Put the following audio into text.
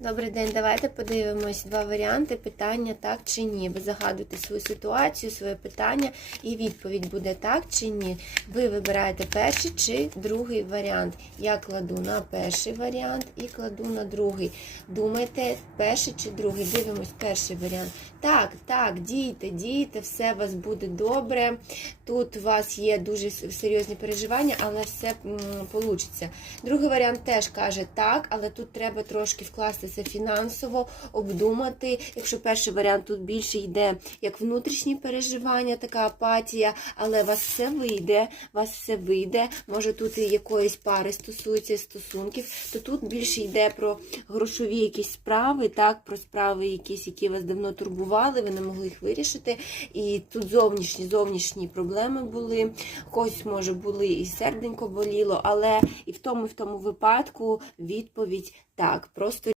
Добрий день, давайте подивимось два варіанти питання так чи ні. Ви загадуєте свою ситуацію, своє питання, і відповідь буде так чи ні. Ви вибираєте перший чи другий варіант. Я кладу на перший варіант і кладу на другий. Думайте, перший чи другий. Дивимось перший варіант. Так, так, дійте, дійте, все у вас буде добре. Тут у вас є дуже серйозні переживання, але все вийде. Другий варіант теж каже так, але тут треба трошки вкластися фінансово, обдумати. Якщо перший варіант тут більше йде як внутрішні переживання, така апатія, але вас все вийде, вас все вийде. Може тут і якоїсь пари стосується стосунків, то тут більше йде про грошові якісь справи, так, про справи якісь, які вас давно турбували, ви не могли їх вирішити. І тут зовнішні, зовнішні проблеми були. Когось, може, були і серденько боліло, але і в тому, і в тому випадку відповідь так. Просто